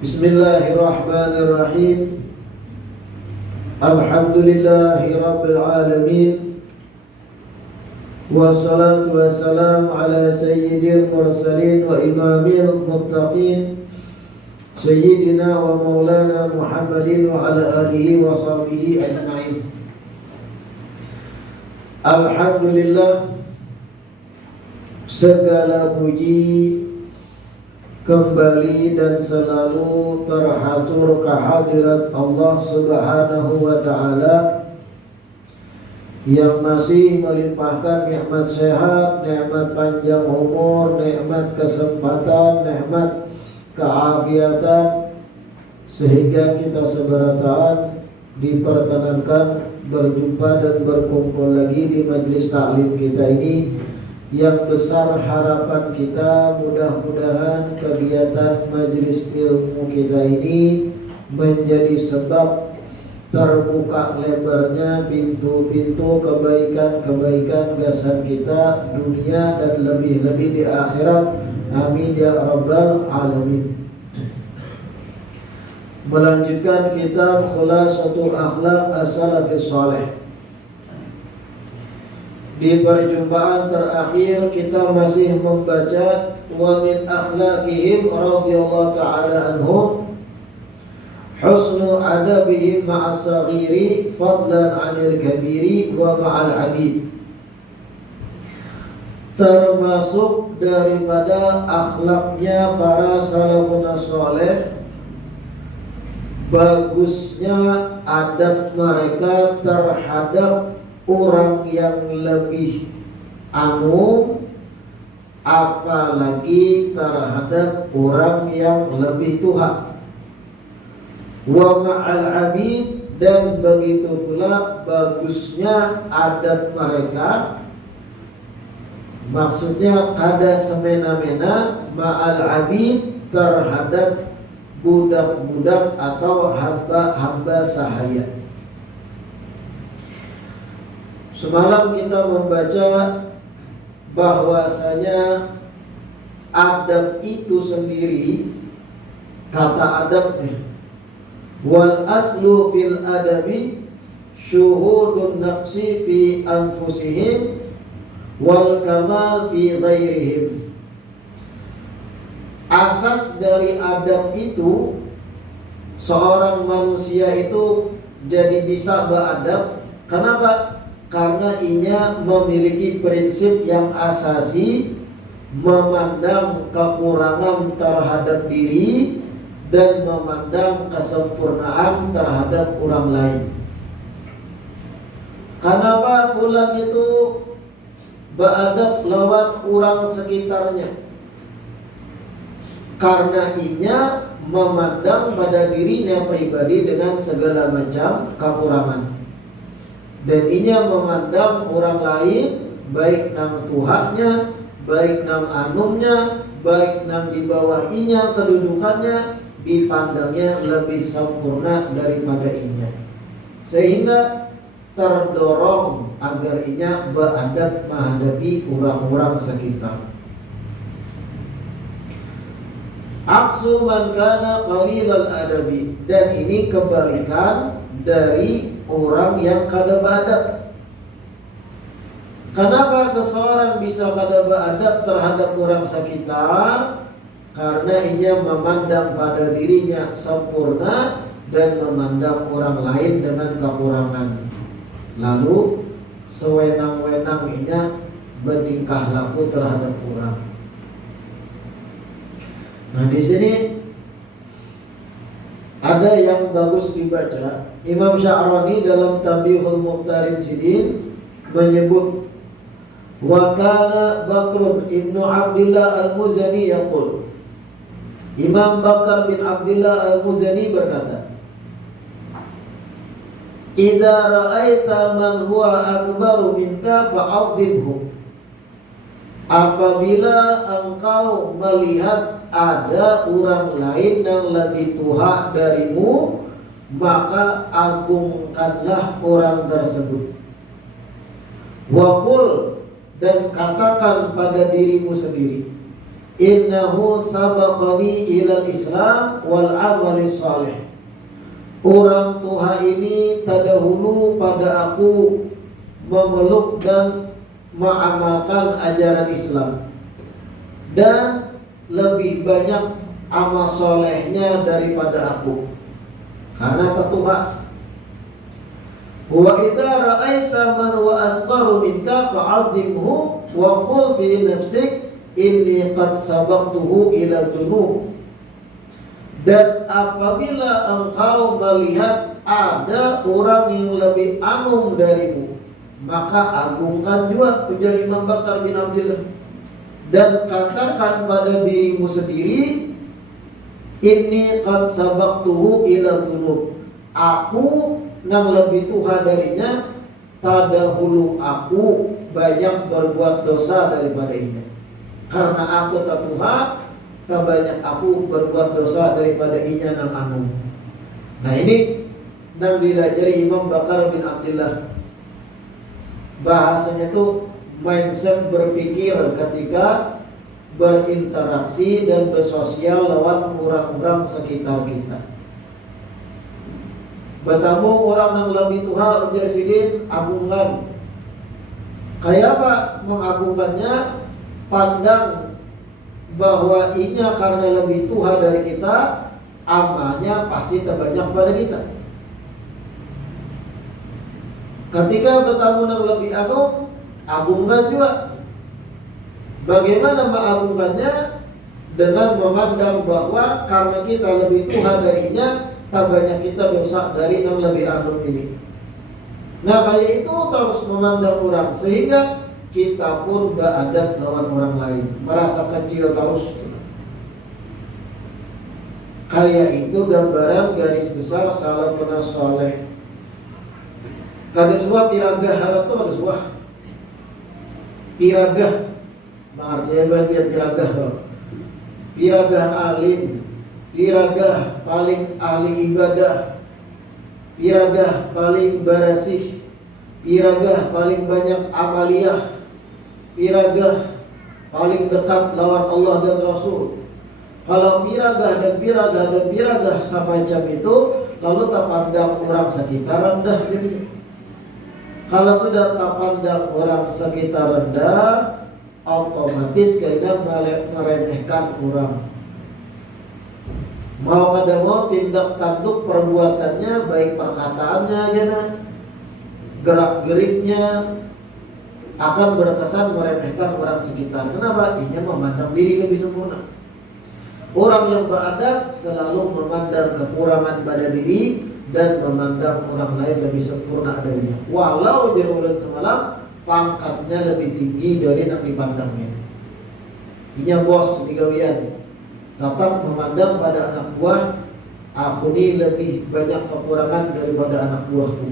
Bismillahirrahmanirrahim. Alhamdulillahi rabbil alamin. Wassalatu wassalamu ala sayyidil mursalin wa imamil muttaqin Sayyidina wa maulana Muhammadin wa ala alihi wa sahbihi ajma'in. Alhamdulillah, segala puji kembali dan selalu terhatur kehadirat Allah Subhanahu wa ta'ala yang masih melimpahkan nikmat sehat, nikmat panjang umur, nikmat kesempatan, nikmat keafiatan, sehingga kita seberataan diperkenankan berjumpa dan berkumpul lagi di majelis taklim kita ini. Yang besar harapan kita, mudah-mudahan kegiatan majelis ilmu kita ini menjadi sebab terbuka lebarnya pintu-pintu kebaikan-kebaikan gasan kita dunia dan lebih-lebih di akhirat. Amin ya rabbal alamin. Melanjutkan kitab Khulasatul Akhlaq As-Salafis Shalih. Di perjumpaan terakhir kita masih membaca wa min akhlaqihim radhiyallahu ta'ala anhum husnu adabihim ma'as saghiri fadlan 'anil kabiri wa ma'al 'abid. Termasuk daripada akhlaknya para salafun saleh, bagusnya adab mereka terhadap orang yang lebih anu, apalagi terhadap orang yang lebih tua. Wa ma'al abid, dan begitu pula bagusnya adab mereka, maksudnya kada semena-mena ma'al abid terhadap budak-budak atau hamba-hamba sahaya. Semalam kita membaca bahwasanya adab itu sendiri, kata adab, wal aslu fil adabi syuhudun naqsi fi anfusihim wal kamal fi ghairihim. Asas dari adab itu, seorang manusia itu jadi bisa beradab. Kenapa? Karena ia memiliki prinsip yang asasi, memandang kekurangan terhadap diri dan memandang kesempurnaan terhadap orang lain. Kenapa fulan itu beradab lawan orang sekitarnya? Karena ia memandang pada dirinya pribadi dengan segala macam kekurangan, dan ia memandang orang lain, baik nang tuhannya, baik nang anumnya, baik nang di bawah inya kedudukannya, dipandangnya lebih sempurna daripada inya, sehingga terdorong agar inya beradab menghadapi orang-orang sekitar. Aksu man kana qalilal adabi, dan ini kebalikan dari orang yang kada beradab. Kenapa seseorang bisa kada beradab terhadap orang sekitar? Karena ia memandang pada dirinya sempurna dan memandang orang lain dengan kekurangan, lalu sewenang-wenang ia bertingkah laku terhadap orang. Nah, di sini ada yang bagus dibaca. Imam Sya'rani dalam Tanbihul Muhtarin Sidin menyebut, wa kana Bakrun ibnu Abdillah al-Muzani yaqul, Imam Bakar bin Abdillah al-Muzani berkata, idza ra'aita man huwa akbaru minka fa'adhibhu. Apabila engkau melihat ada orang lain yang lebih tua darimu, maka agungkanlah orang tersebut. Wa qul, dan katakan pada dirimu sendiri, innahu sabaqani ilal Islam wal amali shalih. Orang tua ini terdahulu pada aku memeluk dan mengamalkan ajaran Islam, dan lebih banyak amal solehnya daripada aku, karena ketua. Wa idza ra'aita man wa asgharu minka fa'adhimhu wa qul fi nafsik inni qad sabaqtuhu ila junub. Dan apabila engkau melihat ada orang yang lebih anum darimu, maka agungkan juga, ujar Imam Bakar bin Abdullah, dan katakan pada dirimu sendiri, inni qad sabaqtuhu ila dzunub, aku yang lebih tua darinya, terdahulu aku banyak berbuat dosa daripada ini. Karena aku tak tua, tak banyak aku berbuat dosa daripada inya nang anu. Nah ini yang dilajari Imam Bakar bin Abdullah. Bahasanya itu mindset berpikir ketika berinteraksi dan bersosial lawan orang-orang sekitar kita. Bertemu orang yang lebih tua, ujar sidin, agungan. Kayak apa mengagungkannya? Pandang bahwa inya karena lebih tua dari kita, amalnya pasti terbanyak pada kita. Ketika bertamu yang lebih agungkan juga. Bagaimana mengagungkannya? Dengan memandang bahwa karena kita lebih tua darinya, tak banyak kita dosa dari yang lebih agung ini. Nah kayak itu terus memandang orang, sehingga kita pun beradab lawan orang lain, merasa kecil terus. Kayak itu gambaran garis besar salafun saleh. Kada sebuah piragah harap itu ada sebuah piragah. Artinya bagian piragah, piragah alim, piragah paling ahli ibadah, piragah paling barasih, piragah paling banyak amaliyah, piragah paling dekat lawan Allah dan Rasul. Kalau piragah dan piragah semacam itu, lalu tak pandang orang sekitar rendah dirinya. Kalau sudah tak pandang orang sekitar rendah, otomatis kayaknya meremehkan orang. Mau kada mau tindak tanduk perbuatannya, baik perkataannya ya, gerak-geriknya akan berkesan meremehkan orang sekitar. Kenapa? Ia memandang diri lebih sempurna. Orang yang beradab selalu memandang kekurangan pada diri dan memandang orang lain lebih sempurna darinya. Walau di bulan semalam pangkatnya lebih tinggi dari yang dipandangnya. Ia bos di gawian, dapat memandang pada anak buah, aku ini lebih banyak kekurangan daripada anak buahku.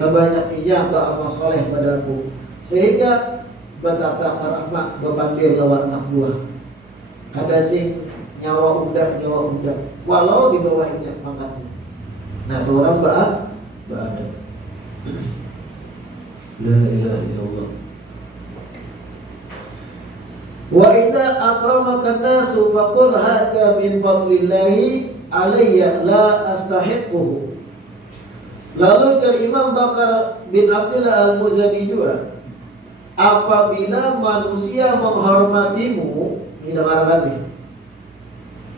Kebanyak ia beramal soleh padaku, sehingga bertata karamah berbandir lawan anak buah. Ada sing nyawa udah, walau di bawahnya pangkatnya. Nah itu orang beradab. La ilaha illallah. Wa idza akramaka an-nasu faqul hadza min fadlillahi alayya la astahiquhu. Lalu dari Imam Bakar bin Abdullah Al-Muzani juga, apabila manusia menghormatimu, ini dengarkan nih.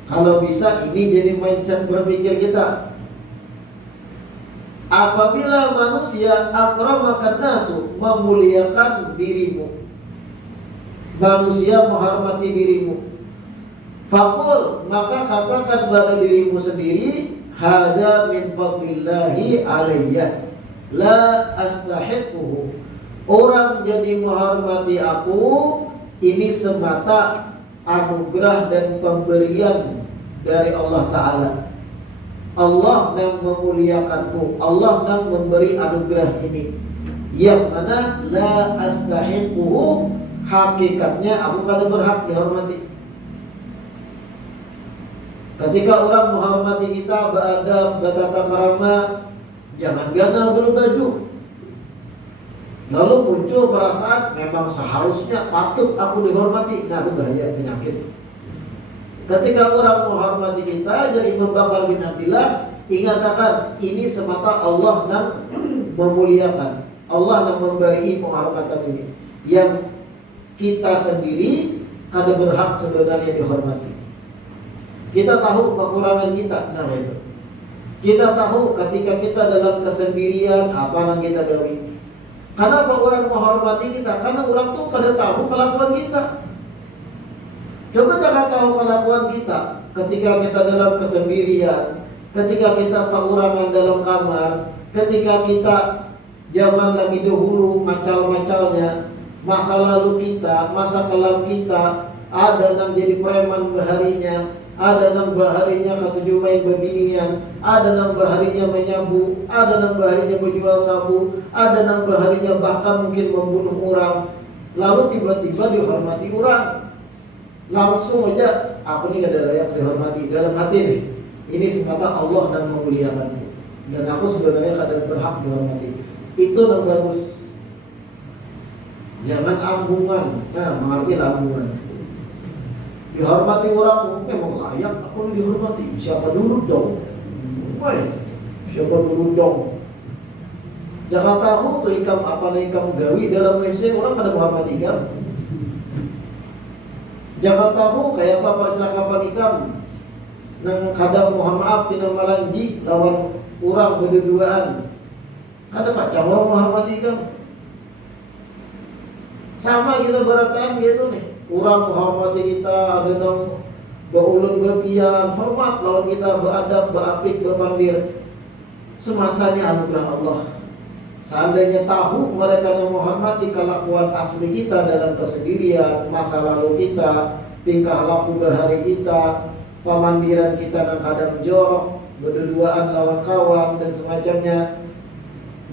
Kalau bisa ini jadi mindset berpikir kita. Apabila manusia akramakan nasu, memuliakan dirimu, manusia menghormati dirimu, faqul, maka katakan pada dirimu sendiri, hada min fadlillahi alayya la astahiquhu. Orang jadi menghormati aku, ini semata anugerah dan pemberian dari Allah Ta'ala. Allah yang memuliakanku, Allah yang memberi anugerah ini, yang mana la astahiquhu, hakikatnya aku kada berhak dihormati. Ketika orang menghormati kita, beradab, bertata krama, jangan gana berbaju. Lalu muncul perasaan memang seharusnya patut aku dihormati. Nah, itu bahaya penyakit. Ketika orang menghormati kita, jadi Imam Bakar bin Abdillah ingatakan ini semata Allah yang memuliakan, Allah yang memberi penghormatan ini. Yang kita sendiri kada berhak sebenarnya dihormati. Kita tahu kekurangan kita, nah itu. Kita tahu ketika kita dalam kesendirian apa yang kita gawi. Kenapa orang menghormati kita? Karena orang tuh kada tahu kelakuan kita. Coba jangan tahu kelakuan kita ketika kita dalam kesendirian, ketika kita seurangan dalam kamar, ketika kita zaman lagi dahulu macal-macalnya, masa lalu kita, masa kelam kita, ada yang jadi preman baharinya, ada yang baharinya ketujuh main babinian, ada yang baharinya menyabu, ada yang baharinya menjual sabu, ada yang baharinya bahkan mungkin membunuh orang. Lalu tiba-tiba dihormati orang. Langsung aja, aku ini gak ada layak dihormati dalam hati nih. Ini semata Allah dan memuliakanku, dan aku sebenarnya kadang berhak dihormati. Itu yang bagus. Jangan ambungan. Nah, mengambil ambungan. Dihormati orang memang layak, aku dihormati. Siapa dulu dong? Siapa dulu dong? Jangan tahu tuh ikam apa nih ikam gawi dalam WC orang pada menghormati ikam. Jangan tahu kayak apa percakapan ikam nang kadang mohon maaf tina malanji lawan orang berduaan. Kada kacau orang menghormati ikam. Sama kita berataan gitu nih. Orang menghormati kita, ada yang berulun berpian, hormat lawan kita, beradab, berapik, berpandir. Sematanya anugerah Allah. Seandainya tahu mereka yang menghormati kelakuan asli kita dalam kesendirian, masa lalu kita, tingkah laku bahari kita, pemandiran kita yang kadang jorok, berduaan lawan kawan dan semacamnya,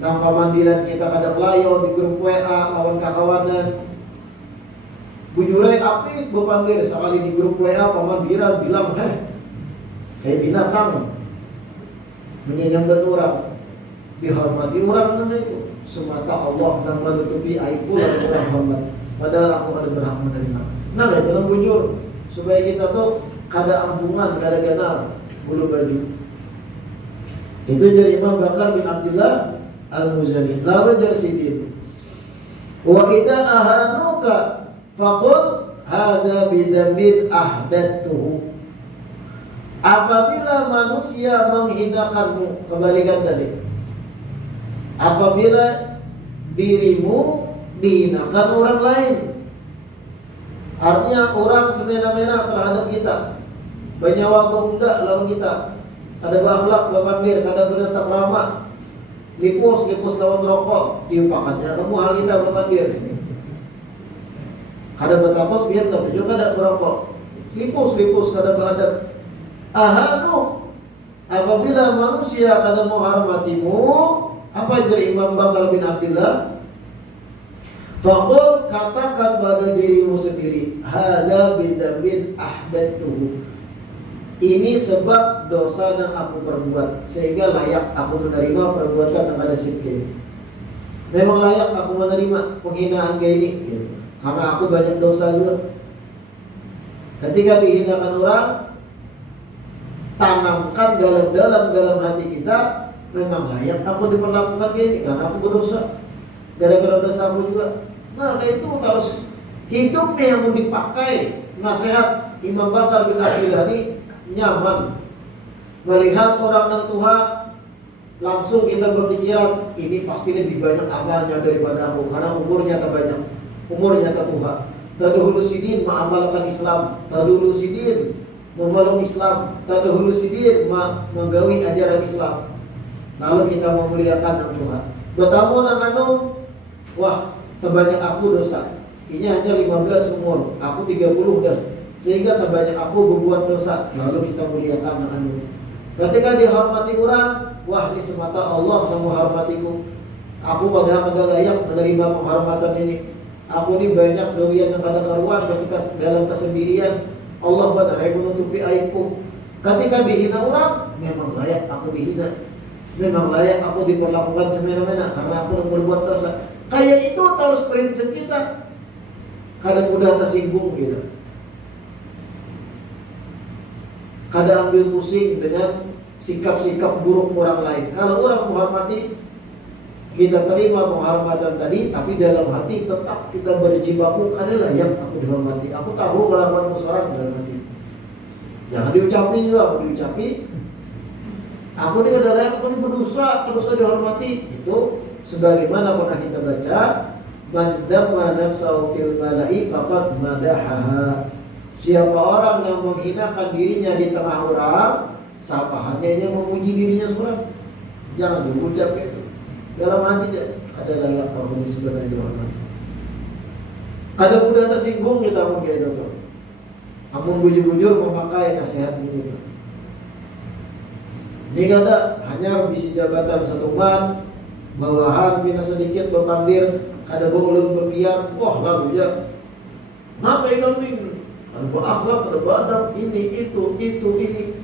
dan pemandiran kita kadang layo di grup WA lawan kawanan. Bujurai api bepandir sekali di grup WA pemandiran bilang kayak binatang menyenyamkan orang. Dihormati orang mana itu semata Allah dan menutupi aib pula orang hormat. Padahal aku ada berhak menerima. Nah, dalam bujur supaya kita tuh kada ambungan, kada kenal bulu baju. Itu dari Imam Bakar bin Abdillah Al-Muzani. Lalu dari Sidin. Wa idza ahanuka faqul hadza bidzambin ahdattuhu. Apabila manusia menghinakanmu, kembalikan tadi. Apabila dirimu dihinakan orang lain, artinya orang semena-mena terhadap kita, banyawa budak lawan kita, ada berakhlak, berpandir, ada beratak ramah, lipus lawan rokok, tiupakannya kamu hal kita berpandir. Ada bertakut biar tak tujuh kada berokok, lipus kada beradab. Ahanu, apabila manusia kada menghormatimu, apa dari Imam Bakar bin Abdillah? Faqul, katakan pada dirimu sendiri, hadza bidzambin ahdattuhu. Ini sebab dosa yang aku perbuat, sehingga layak aku menerima perbuatan yang ada sikit. Memang layak aku menerima penghinaan kayak ini, karena aku banyak dosa juga. Ketika dihinakan orang, tanamkan dalam hati kita, memang layak aku diperlakukan kayak ini karena aku berdosa, gara-gara dosaku juga. Nah, itu harus hidupnya yang mau dipakai. Nasihat Imam Bakar bin Abdillah ini nyaman. Melihat orang yang tua, langsung kita berpikiran ini pasti lebih banyak amalnya daripada aku karena umurnya tak banyak, umurnya tak tua. Tadahulu sidin mengamalkan Islam, tadahulu sidin memeluk Islam, tadahulu sidin menggawi ajaran Islam. Lalu kita memuliakan yang Tuhan. Bertamu nang wah, terbanyak aku dosa. Ini hanya 15 umur, aku 30 dah. Sehingga terbanyak aku berbuat dosa. Lalu kita muliakan nang Ketika dihormati orang, wah ini semata Allah yang menghormatiku. Aku padahal ada layak menerima penghormatan ini. Aku ini banyak gawian yang kada karuan ketika dalam kesendirian. Allah benar menutupi aibku. Ketika dihina orang, memang layak aku dihina. Memang layak aku diperlakukan semena-mena karena aku yang berbuat dosa. Kayak itu terus prinsip kita. Kadang mudah tersinggung gitu. Kadang ambil pusing dengan sikap-sikap buruk orang lain. Kalau orang menghormati, kita terima penghormatan tadi, tapi dalam hati tetap kita berjibaku, adalah yang aku dihormati. Aku tahu kelakuan seorang dalam hati. Jangan diucapi juga, aku diucapi. Aku ini adalah aku ini berdosa dihormati. Itu sebagaimana pernah kita baca, man damma nafsahu fil mala'i faqad madahaha. Siapa orang yang menghinakan dirinya di tengah orang, sapaannya dia memuji dirinya seorang. Jangan diucap itu. Dalam hatinya ada layak kamu ini sebenarnya dihormati. Kadang mudah tersinggung kita mungkin itu tuh. Amun bujur-bujur memakai nasihat ini tuh. Ini kada hanya bisi jabatan satu man, bawahan bina sedikit berpandir, kada boleh berbiar, wah lalu ya. Kenapa ini? Ada berakhlak, ada beradab, ini, itu, ini.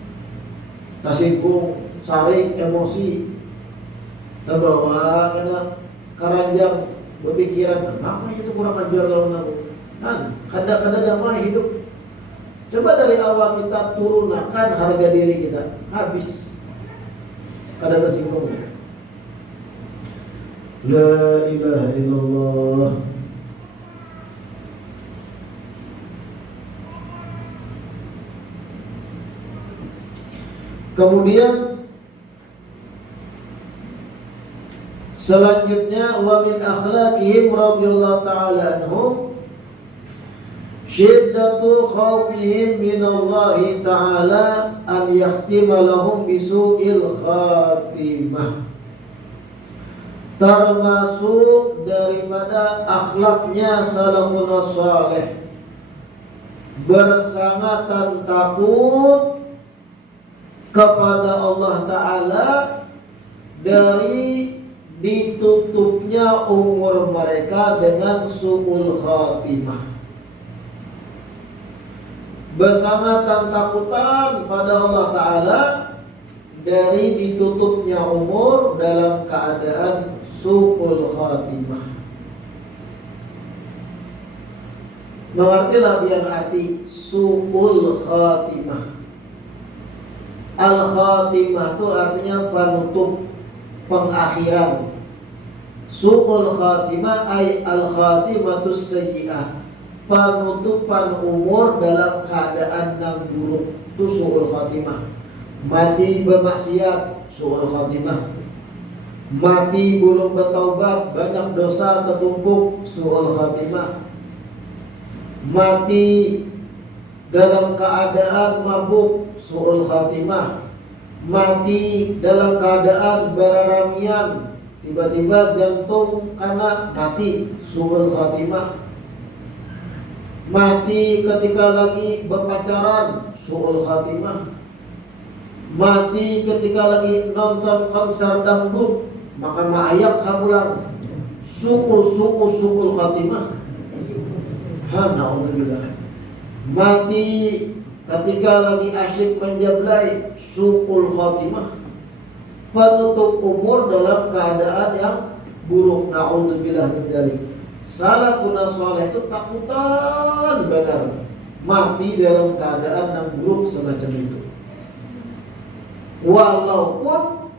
Tersinggung, saring, emosi, terbawa, keranjang, berpikiran, kenapa itu kurang ajar kalau aku? Kan, kadang-kadang damai hidup. Coba dari awal kita turunkan harga diri kita, habis. Kadang tersinggung. La ilaha illallah. Kemudian selanjutnya wa min akhlaqihim radhiyallahu ta'ala anhum syiddatu khawfihim min Allah ta'ala an yakhtima lahum bisu'il khatimah. Termasuk daripada akhlaknya salafun saleh bersangatan takut kepada Allah Ta'ala dari ditutupnya umur mereka dengan su'ul khatimah. Bersama takutan pada Allah Ta'ala dari ditutupnya umur dalam keadaan su'ul khatimah. Mengertilah biar arti su'ul khatimah. Al-khatimah itu artinya penutup, pengakhiran. Su'ul khatimah ay al-khatimatus sayyi'ah, penutupan umur dalam keadaan yang buruk. Itu su'ul khatimah. Mati bermaksiat, su'ul khatimah. Mati belum bertaubat, banyak dosa tertumpuk, su'ul khatimah. Mati dalam keadaan mabuk, su'ul khatimah. Mati dalam keadaan beraramian, tiba-tiba jantung karena mati, su'ul khatimah. Mati ketika lagi berpacaran, su'ul khatimah. Mati ketika lagi nonton konser dangdut, makan ayam kamulan, su'ul khatimah. Alhamdulillah. Mati ketika lagi asyik menjablai, su'ul khatimah. Penutup umur dalam keadaan yang buruk. Na'udzubillah min dzalik. Salafun saleh itu takutan benar mati dalam keadaan yang buruk semacam itu. Walaupun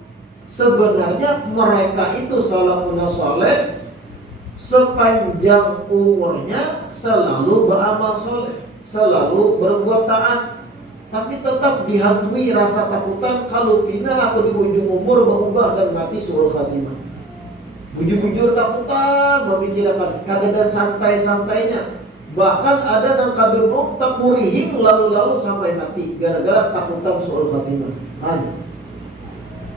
sebenarnya mereka itu salafun saleh sepanjang umurnya selalu beramal soleh, selalu berbuat taat, tapi tetap dihantui rasa takutan kalau pindah aku di ujung umur berubah dan mati su'ul khatimah. Bujur-bujur takutan, memikirkan, kadang santai-santainya. Bahkan ada yang kabir mau takmurihim lalu-lalu sampai mati gara-gara takutan su'ul khatimah.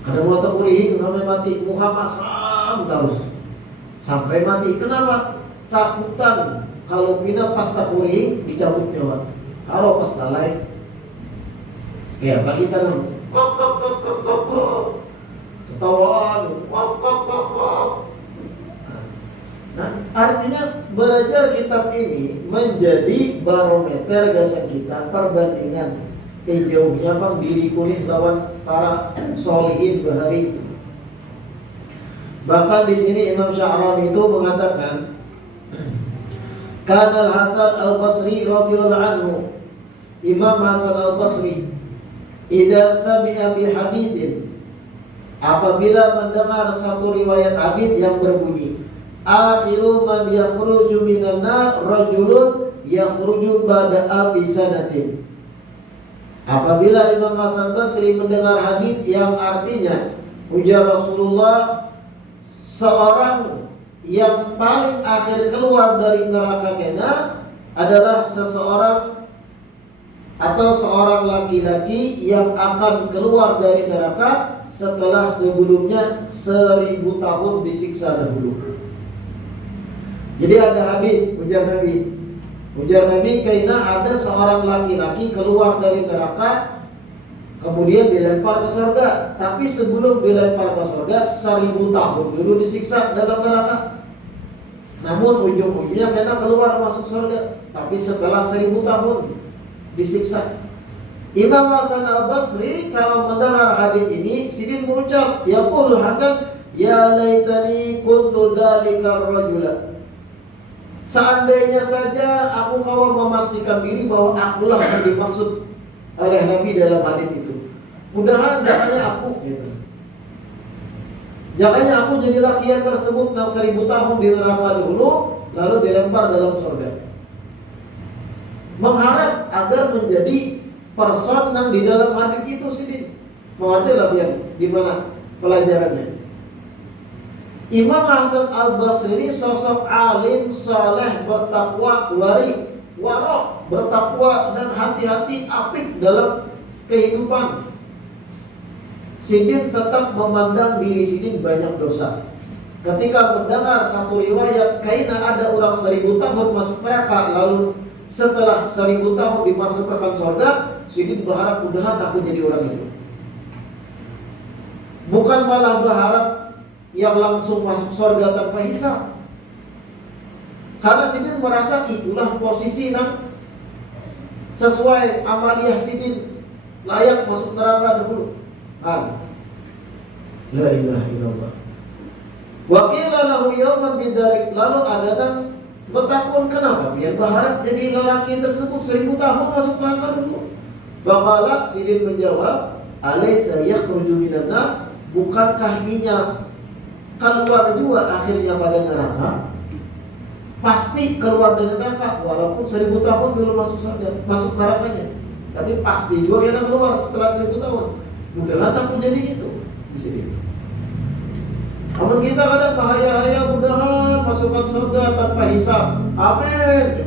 Ada mau takmurihim sampai mati, Muhammad sam terus sampai mati. Kenapa? Takutan kalau pindah pas takmurihim dicabut nyawa. Kalau pas lalai, ya bagi tanam ketawaan, nah, artinya belajar kitab ini menjadi barometer gasan kita perbandingan jauhnya bang diri kulit lawan para solihin bahari. Bahkan di sini Imam Sya'rani itu mengatakan, Kana Hasan Al-Basri radhiyallahu anhu, Imam Hasan Al-Basri, idza sami'a bi haditsin, apabila mendengar satu riwayat hadits yang berbunyi, akhiru man yakhruju minan nar rajulun yakhruju ba'da alfi sanatin. Apabila Imam Hasan Basri mendengar hadits yang artinya, ujar Rasulullah, seorang yang paling akhir keluar dari neraka Qena adalah seseorang atau seorang laki-laki yang akan keluar dari neraka setelah sebelumnya 1000 tahun disiksa dahulu. Jadi ada hadis ujar Nabi, Qena ada seorang laki-laki keluar dari neraka kemudian dilempar ke surga. Tapi sebelum dilempar ke surga 1000 tahun dulu disiksa dalam neraka. Namun ujung-ujungnya Qena keluar masuk surga. Tapi setelah 1000 tahun disiksa. Imam Hasan Al-Basri kalau mendengar hadis ini sidin mengucap, yaqul Hasan, ya laitani kuntu dzalika rajula. Seandainya saja aku kau memastikan diri bahwa akulah yang dimaksud oleh Nabi dalam hadis itu. Mudahan jangannya aku gitu. Jangannya aku jadi laki yang tersebut yang 1000 tahun di neraka dulu lalu dilempar dalam surga. Mengharap agar menjadi person yang di dalam hadis itu sidin. Mengerti lah biar gimana pelajarannya. Imam Hasan Al-Basri ini sosok alim, saleh, bertakwa, warok, bertakwa dan hati-hati, apik dalam kehidupan. Sidin tetap memandang diri Sidin banyak dosa. Ketika mendengar satu riwayat, Qena ada orang 1000 tahun masuk neraka, lalu setelah 1000 tahun dimasukkan surga, Sidin berharap mudahan aku jadi orang itu. Bukan malah berharap yang langsung masuk surga tanpa hisab. Karena Sidin merasa itulah posisi yang sesuai amaliyah Sidin, layak masuk neraka dahulu. La ilaha illallah. Wa qila lahu yawman bidzalik, lalu ada yang bertakun, kenapa dia berharap jadi lelaki tersebut 1000 tahun masuk neraka dulu? Baqala, Sidin menjawab, alaysa yakhruju minan nar, bukankah inya keluar juga akhirnya pada neraka? Pasti keluar dari neraka walaupun 1000 tahun belum masuk surga, masuk nerakanya. Tapi pasti juga kita keluar setelah 1000 tahun. Mudahan aku jadi itu di sini. Namun kita kadang bahaya-bahaya, mudahan masukkan surga tanpa hisab. Amin.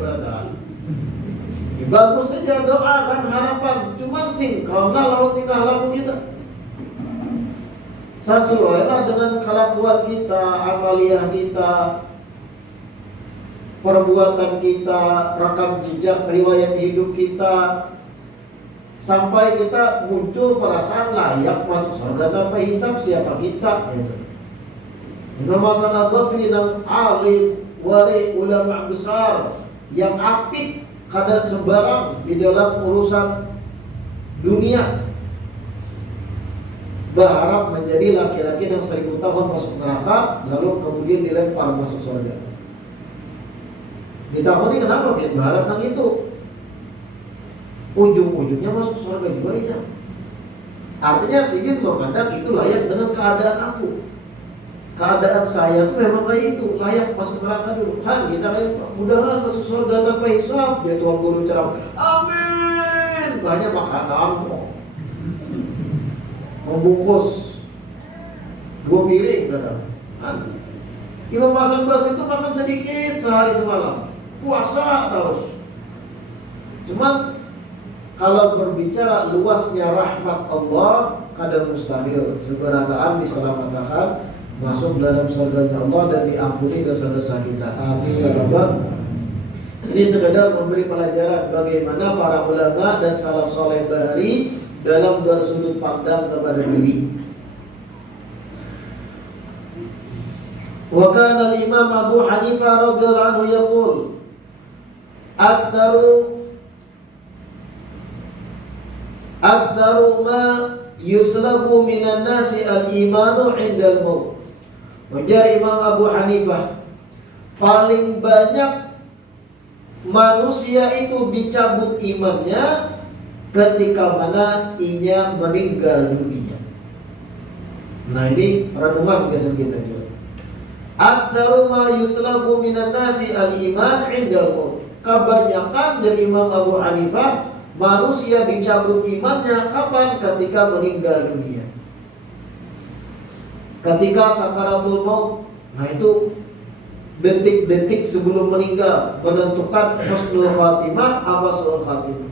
Bagus saja doa kan, harapan. Cuman sinkronlah laut tingkah laku kita. Sesuailah dengan kelakuan kita, amaliyah kita, perbuatan kita, rekam jejak riwayat hidup kita, sampai kita muncul perasaan layak masuk surga tanpa hisab. Siapa kita? Imam Hasan Al-Basri dan alim, wali, ulama besar yang aktif kada sembarang di dalam urusan dunia, berharap menjadi laki-laki yang 1000 tahun masuk neraka lalu kemudian dilempar masuk surga. Ditakoni kenapa dia berharap nang itu? Ujung-ujungnya masuk surga juga ya. Artinya Sidin memandang itu layak dengan keadaan aku. Keadaan saya itu memang kayak itu, layak masuk neraka dulu. Kan kita layak, mudahan masuk surga tanpa hisab. Dia tuan guru ceramah, amin. Banyak makanan kok. Membungkus 2 piring kadang. Imam Hasan Basri itu makan sedikit sehari semalam, puasa terus. Cuman kalau berbicara luasnya rahmat Allah, kadang mustahil sebenarnya diselamatkan masuk dalam surga Allah dan diampuni dosa-dosa kita. Amin ya rabbal. Ini sekedar memberi pelajaran bagaimana para ulama dan salaf saleh bahari dalam bersudut pandang kepada diri. Wa kana al-Imam Abu Hanifah radhiyallahu anhu yaqul, aktsaru ma yuslabu minan nasi al-imanu 'inda al-maut Ujar Imam Abu Hanifah, paling banyak manusia itu dicabut imannya ketika mana ia meninggal dunia. Nah, ini renungan kesan kita juga. Aktaru ma yuslabu minan nasi al-iman indal maut. Kebanyakan dari Imam Abu Hanifah, manusia dicabut imannya kapan? Ketika meninggal dunia. Ketika sakaratul maut. Nah, itu detik-detik sebelum meninggal menentukan husnul khatimah apa su'ul khatimah.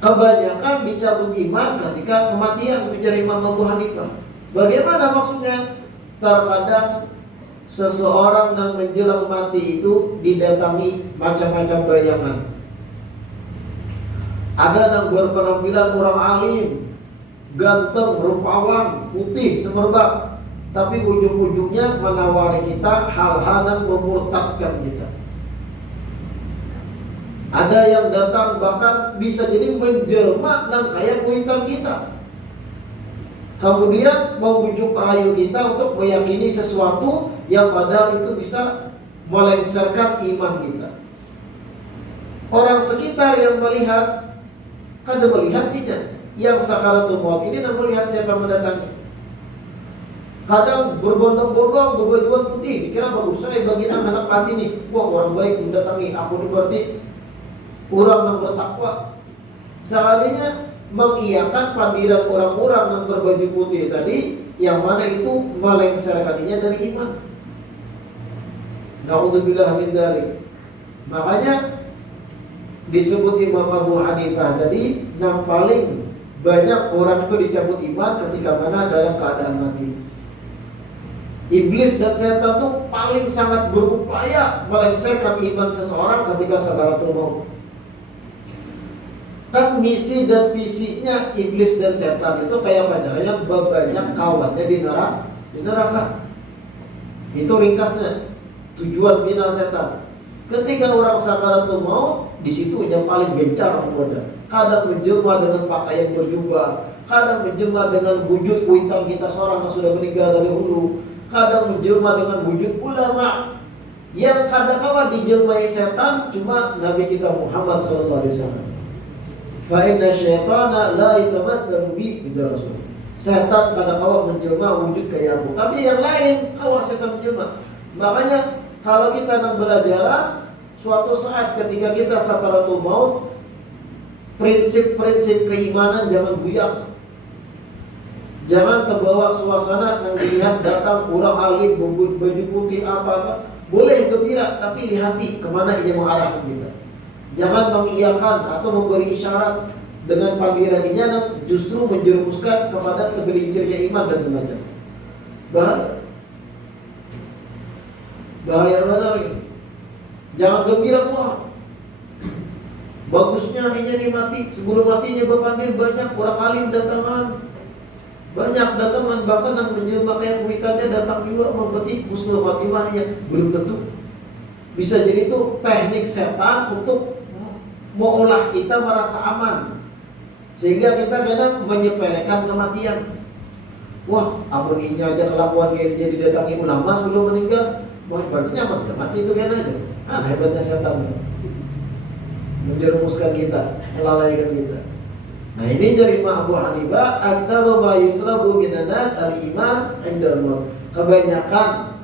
Kebanyakan dicabut iman ketika kematian, ujar Imam Abu Hanifah. Bagaimana maksudnya? Terkadang seseorang yang menjelang mati itu didatangi macam-macam bayangan. Ada yang berpenampilan orang alim, ganteng, rupawan, putih, semerbak, tapi ujung-ujungnya menawari kita hal-hal yang memurtadkan kita. Ada yang datang bahkan bisa jadi menjelma dan kayak kuitan kita, kemudian membujuk rayu kita untuk meyakini sesuatu yang padahal itu bisa melengsarkan iman kita. Orang sekitar yang melihat, kan melihat tidak? Yang sakaratul maut ini nak melihat siapa mendatangi. Kadang berbondong-bondong berbajuan putih, dikira bagus, saya bagian anak mati nih. Wah, orang baik mendatangi aku, ini berarti orang yang bertakwa. Sekalinya mengiyakan panggilan orang-orang yang berbaju putih tadi, yang mana itu melengsarkannya dari iman. Na'udzubillah min dzalik. Makanya disebut Imam Abu Hanifah tadi, yang paling banyak orang itu dicabut iman ketika mana dalam keadaan mati. Iblis dan setan itu paling sangat berupaya melengsarkan iman seseorang ketika sakaratul maut. Kan misi dan visinya iblis dan setan itu kayak pacarnya banyak kawannya di neraka. Itu ringkasnya tujuan final setan. Ketika orang sakaratul maut, di situ yang paling gencar menggoda. Kadang menjelma dengan pakaian berjubah, kadang menjelma dengan wujud kuitang kita seorang yang sudah meninggal dari dulu, kadang menjelma dengan wujud ulama. Yang kadang-kadang dijelmai setan cuma Nabi kita Muhammad SAW. Fa inna syaitana la yatamatsalu bi Rasul. Setan kadang-kadang menjelma wujud kayak aku, tapi yang lain kalau setan menjelma. Makanya kalau kita nak belajar, suatu saat ketika kita sakaratul maut, prinsip-prinsip keimanan jangan buyar. Jangan terbawa suasana yang dilihat datang orang alim baju putih apa. Boleh gembira, tapi lihati kemana ia mengarahkan kita. Jangan mengiyakan atau memberi isyarat dengan panggilan ini yang justru menjerumuskan kepada kegelincirnya iman dan semacam. Bahaya benar ini. Jangan gembira, wah bagusnya ini mati, sebelum matinya berpanggil banyak orang alim datangan, banyak datangan, bahkan yang menjelma kayak kuitannya datang juga mempetik husnul khatimahnya. Belum tentu. Bisa jadi itu teknik setan untuk mengolah kita merasa aman, sehingga kita kadang menyepelekan kematian. Wah, amun ini aja kelakuan kayak jadi datangi ulama sebelum meninggal, wah berarti nyaman ke mati itu kan aja. Hebatnya setan menjerumuskan kita, melalaikan kita. Nah, ini dari Imam Abu Hanifah, aktaru ma yuslabu minan nas al-iman indal maut. Kebanyakan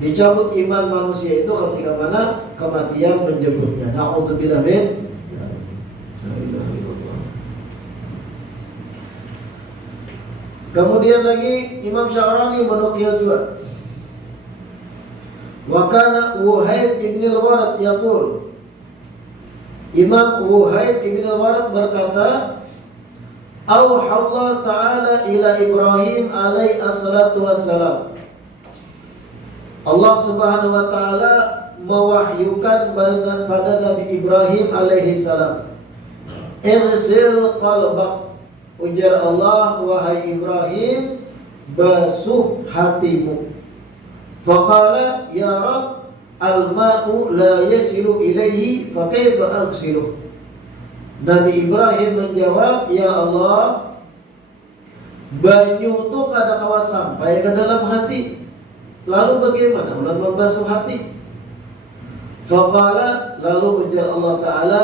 dicabut iman manusia itu ketika mana kematian menjemputnya. Na'udzubillah min. Kemudian lagi Imam Sya'rani menukil juga. Wa kana Wuhaib ibn al-Warad yaqul, Imam Wuhaib ibn al-Warad berkata, Auha Allah Ta'ala ila Ibrahim alaihi assalatu wassalam. Allah Subhanahu wa Ta'ala mewahyukan pada Nabi Ibrahim alaihi salam, Irsil qalbak, ujar Allah, wahai Ibrahim, basuh hatimu. Faqala ya Rabb, al-ma'u la yasilu ilaihi fa kaifa aghsiluh. Nabi Ibrahim menjawab, ya Allah, Banyu itu kada kawa sampai ke dalam hati. Lalu bagaimana ulah membasuh hati? Faqala, lalu ujar Allah Ta'ala,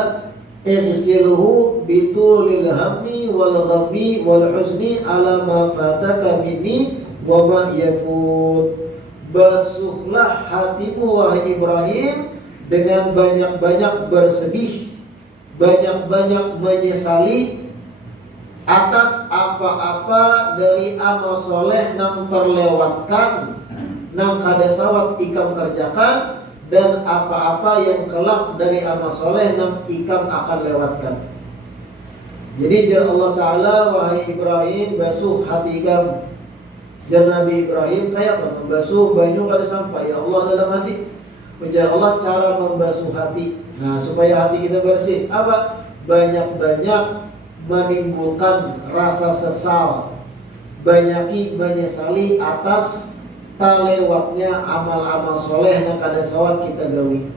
igsilhu bitulil hammi wal ghammi wal huzni ala ma fataka minni wa ma yafut. Basuhlah hatimu wahai Ibrahim dengan banyak-banyak bersedih, banyak-banyak menyesali atas apa-apa dari amal soleh nang terlewatkan, nang kada sawat ikam kerjakan, dan apa-apa yang kelak dari amal soleh nang ikam akan lewatkan. Jadi jar Allah Ta'ala, wahai Ibrahim, basuh hati ikam. Jar Nabi Ibrahim, kayak apa? Membasuh banyu kada sampai ya Allah dalam hati. Ujar Allah, cara membasuh hati. Nah, supaya hati kita bersih, apa? Banyak-banyak menimbulkan rasa sesal, banyaki menyesali atas lewatnya amal-amal soleh yang kada sawat kita gawi,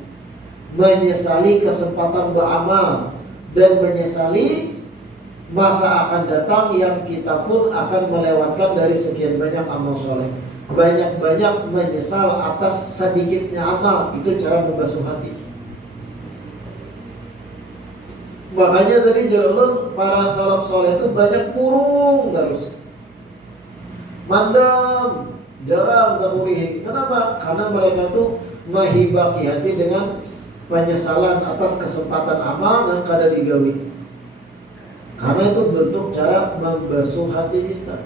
menyesali kesempatan beramal, dan menyesali masa akan datang yang kita pun akan melewatkan dari sekian banyak amal soleh. Banyak-banyak menyesal atas sedikitnya amal. Itu cara membasuh hati. Makanya tadi jalan para salaf soleh itu banyak murung terus, mandam, jarang terurihi. Kenapa? Karena mereka tuh mahibaki hati dengan penyesalan atas kesempatan amal yang kada digawi. Karena itu bentuk cara membasuh hati kita.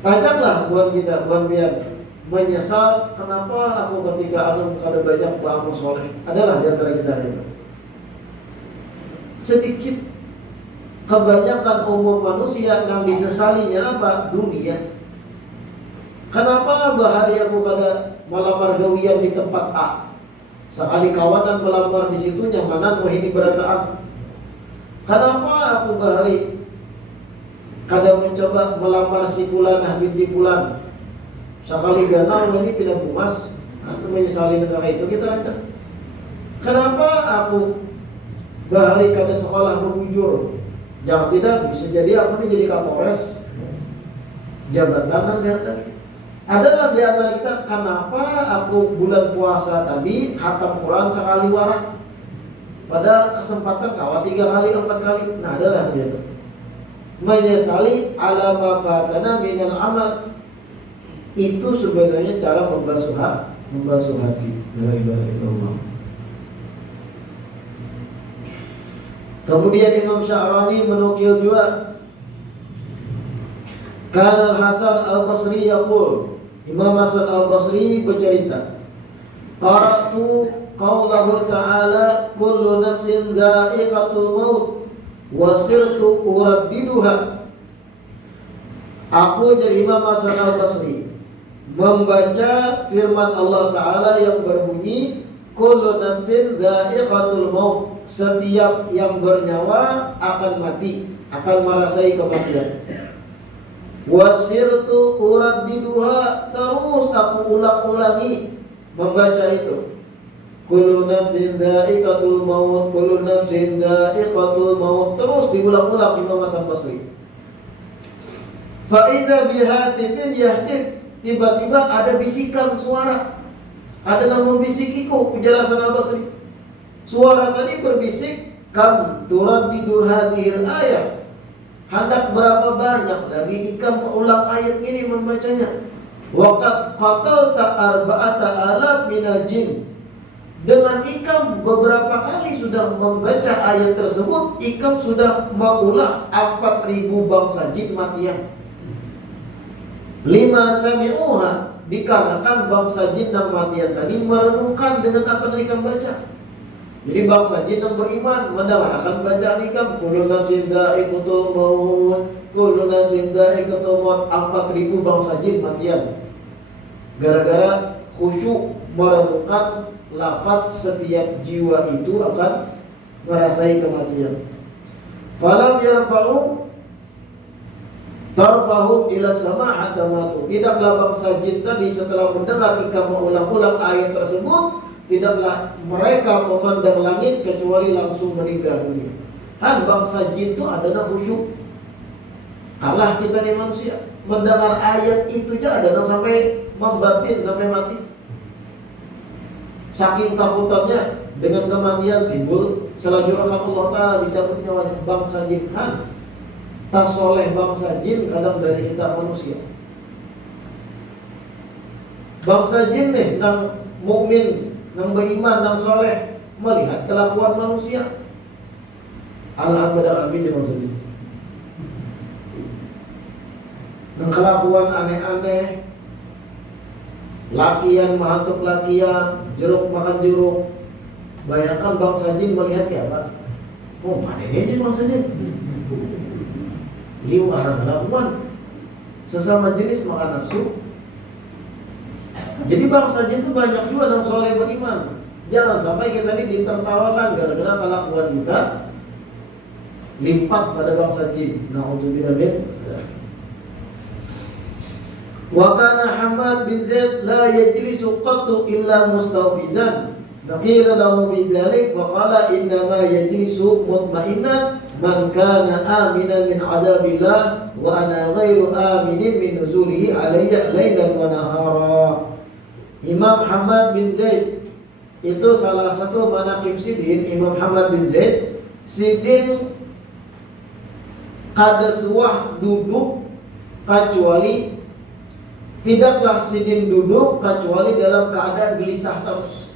Pajaklah buat kita, buat biar menyesal kenapa aku ketika anu kada banyak beramal soleh. Adalah di antara kita itu. Sedikit kebanyakan umum manusia yang disesalinya apa? Dunia. Kenapa bahari aku kada melamar gawian di tempat A? Sekali kawanan melamar di situ nyamanan, wah ini berataan. Kenapa aku bahari kada mencoba melamar si fulanah binti fulan? Sekali ganal ini pindah bumas, aku menyesali negara itu kita rancang. Kenapa aku bahari kada sekolah berbujur? Jangan tidak bisa jadi aku ini jadi kapolres, jabatan dan adalah di antara kita. Kenapa aku bulan puasa tadi khatam Quran sekali warak, pada kesempatan kawa 3 kali 4 kali. Nah, adalah dia menyesali ala ma fatana minal amal. Itu sebenarnya cara membasuh hati. La ilaha illallah. Kemudian Imam Sya'rani menukil juga, Kana Hasan Al-Basri yaqul, Imam Hasan Al-Basri bercerita, qara'tu qaulahu ta'ala kullu nafsin dha'iqatul maut wa sirtu uraddiduha. Aku dari Imam Hasan Al-Basri membaca firman Allah Ta'ala yang berbunyi kullu nafsin dha'iqatul maut, setiap yang bernyawa akan mati, akan merasai kematian. Wasirtu uraddiduha, terus aku ulang-ulangi membaca itu. Kullu nafsin dha'iqatul maut, kullu nafsin dha'iqatul maut, terus diulang-ulang Imam Hasan Basri. Fa idza bihatifin yahtif, tiba-tiba ada bisikan suara, ada yang membisikiku, penjelasan Al-Basri. Suara tadi berbisik, kam turaddidu hadhil ayat, hendak berapa banyak lagi ikam mengulang ayat ini membacanya. Waqad qatalta arba'ata alaf minal jin, dengan ikam beberapa kali sudah membaca ayat tersebut, ikam sudah mengulang 4.000 bangsa jin matian. Lima sami'uha, dikarenakan bangsa jin yang matian tadi merenungkan dengan apa yang ikam baca. Jadi bangsa jin yang beriman mendengarkan bacaan ikam, kullu nafsin dha'iqatul maut, kullu nafsin dha'iqatul maut, 4.000 bangsa jin matian. Gara-gara khusyuk merenungkan lafaz setiap jiwa itu akan merasai kematian. Falam yarfa'u tarfahum ila sama' hatta matu. Tidaklah bangsa jin tadi setelah mendengar ikam mengulang-ulang ayat tersebut, tidaklah mereka memandang langit kecuali langsung meninggal dunia. Bangsa jin itu adalah khusyuk. Kalah kita nih manusia. Mendengar ayat itu aja ada yang sampai membatin sampai mati. Saking takutannya dengan kematian timbul selanjutnya Allah Ta'ala dicabut nyawanya bangsa jin. Tak soleh bangsa jin kadang dari kita manusia. Bangsa jin nih nang mukmin, nang beriman, nang soleh melihat kelakuan manusia. Allah pada amin maksudnya. Nang kelakuan aneh-aneh, lakian mahatuk lakian, jeruk makan jeruk. Bayangkan bangsa jin melihat ya Pak. Oh mana aja bangsa jin. Liu arah kelakuan. Sesama jenis makan nafsu. Jadi bangsa jin itu banyak juga yang soleh beriman. Jangan sampai kita ini ditertawakan gara-gara kelakuan kita lipat pada bangsa jin. Na'udzubillah min. Wa kana Hammad bin Zaid la yajlisu qattu illa mustawfizan. Faqila lahu bidzalik faqala inna ma yajlisu mutma'innan man kana aminan min adabillah wa ana ghairu aminin min nuzulihi alayya lailan wa nahara. Imam Hammad bin Zaid itu salah satu manaqib Sidin. Imam Hammad bin Zaid, Sidin kada suah duduk kecuali tidaklah Sidin duduk kecuali dalam keadaan gelisah terus.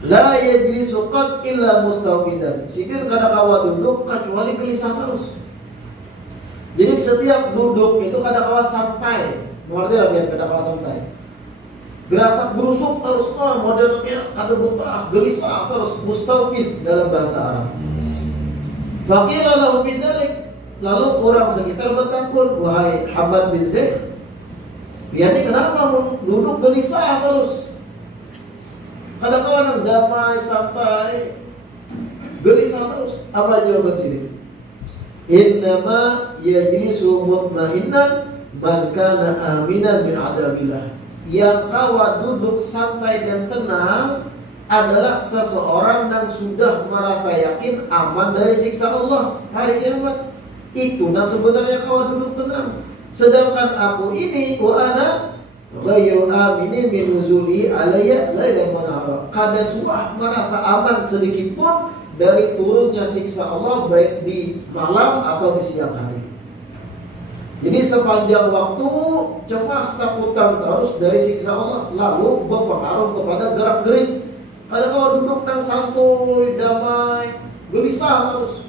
La yajlisu qat illa mustawfizan. Sidin kada kawa duduk kecuali gelisah terus. Jadi setiap duduk itu kada kawa santai. Mengerti lah biar kada kawa santai. Gerasak berusuk terus, modelnya kada buta, gelisah terus, mustawfiz dalam bahasa Arab. Faqila lahu bidzalik. Lalu orang sekitar bertakun, wahai Hammad bin Zaid, dia ini kenapa duduk gelisah terus? Kadang-kadang damai, santai, gelisah terus. Apa jawaban sini? Innama yajlisu mutma'innan man kana aminan min adabillah. Yang kawa duduk santai dan tenang adalah seseorang yang sudah merasa yakin aman dari siksa Allah hari kiamat. Itu yang sebenarnya kawa duduk tenang. Sedangkan aku ini wa ana ghairu aminin min nuzuli alayya lailan wa nahara. Kada suah merasa aman sedikit pun dari turunnya siksa Allah baik di malam atau di siang hari. Jadi sepanjang waktu cemas takutan terus dari siksa Allah, lalu berpengaruh kepada gerak-gerik. Kalau duduk dan santuy, damai, gelisah terus.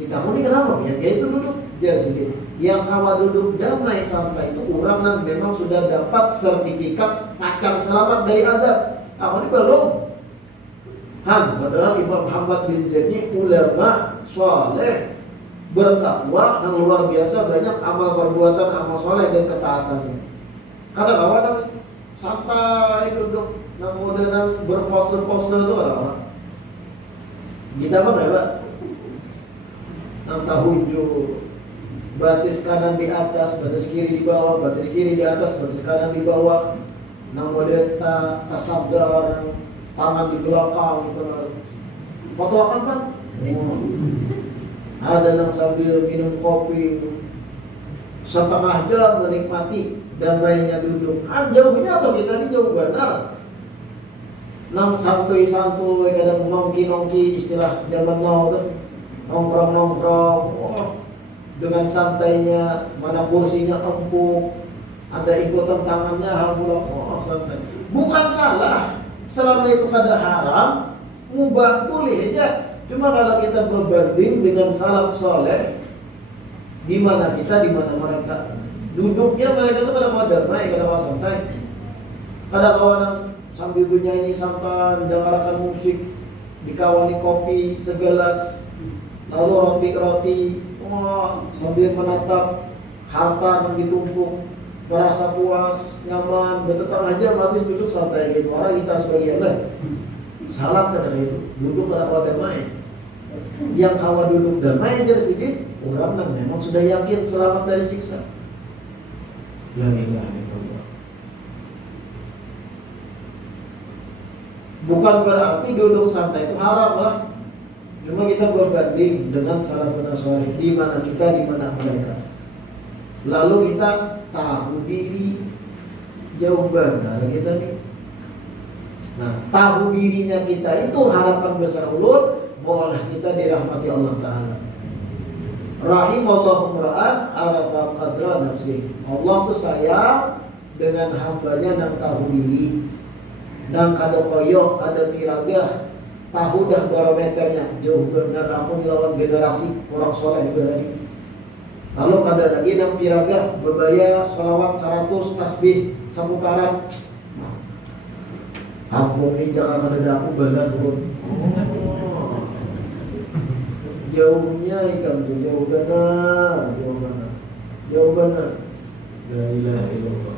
Kita mau ini kenapa? Ya kayak itu duduk. Jadi sedih. Yang kawa duduk damai santai itu orang yang memang sudah dapat sertifikat pacang selamat dari adab. Aku ini belum. Padahal Imam Muhammad bin Zaid ini ulama soleh, bertakwa yang luar biasa, banyak amal perbuatan, amal soleh dan ketaatannya. Kadang kawan santai duduk, nang model nang berpose-pose itu orang. Kita mah enggak, Pak. Nang tahujud, batis kanan di atas, batis kiri di bawah, batis kiri di atas, batis kanan di bawah. Nang model tasadar, tangan di belakang gitu. Foto apa, Pak? Ada yang sambil minum kopi setengah jam menikmati damainya duduk. Jauhnya atau kita ini jauh benar. Nang santuy-santuy, kadang nongki-nongki istilah zaman now kan. Nongkrong-nongkrong, dengan santainya, mana kursinya empuk, ada ikutan tangannya, hambulah, santai. Bukan salah, selama itu kada haram, mubah boleh aja. Cuma kalau kita berbanding dengan salaf soleh, di mana kita, di mana mereka, duduknya mereka itu kadang damai, kadang santai, kadang sambil bernyanyi sampai mendengarkan musik, dikawani kopi segelas, lalu roti-roti, sambil menatap harta yang ditumpuk, merasa puas, nyaman, bertetangga jam habis duduk santai gitu. Orang kita sebagian lah, salaf kadang itu duduk kadang damai. Yang kawa duduk damai aja sedikit, orang yang memang sudah yakin selamat dari siksa. La ilaha illallah. Bukan berarti duduk santai itu haram lah. Cuma kita berbanding dengan salafun saleh, di mana kita, di mana mereka. Lalu kita tahu diri, jauh benar kita nih. Nah, tahu dirinya kita itu harapan besar ulun, bahwa kita dirahmati Allah Ta'ala. Rahimallahu ra'an arafa qadra nafsi. Allah tuh sayang dengan hambanya yang tahu diri. Dan kada koyok, ada piragah, tahu dah barometernya, jauh benar aku melawan generasi orang soleh berani. Lalu kada lagi yang piragah, berbaya sholawat 100 tasbih samukaran. Aku ini jangan kada aku benar turun. Jauhnya ikan tuh, jauh benar, jauh benar, jauh benar. La ilaha illallah.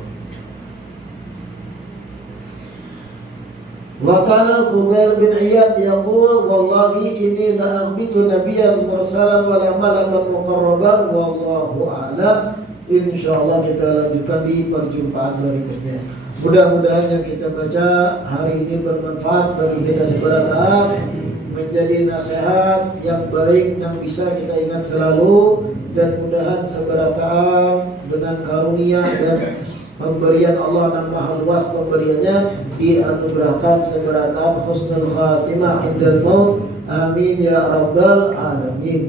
Wa kana Fudail bin Iyad yaqul wallahi inni la aghbitu nabiyyan mursalan wa la malakan muqarraban wallahu a'lam. Insyaallah kita lanjutkan di perjumpaan berikutnya. Mudah-mudahan yang kita baca hari ini bermanfaat bagi kita seberat, menjadi nasihat yang baik yang bisa kita ingat selalu, dan mudahan seberatan dengan karunia dan pemberian Allah yang maha luas pemberiannya, dianugerahkan seberatan husnul khatimah indal maut. Amin ya rabbal alamin.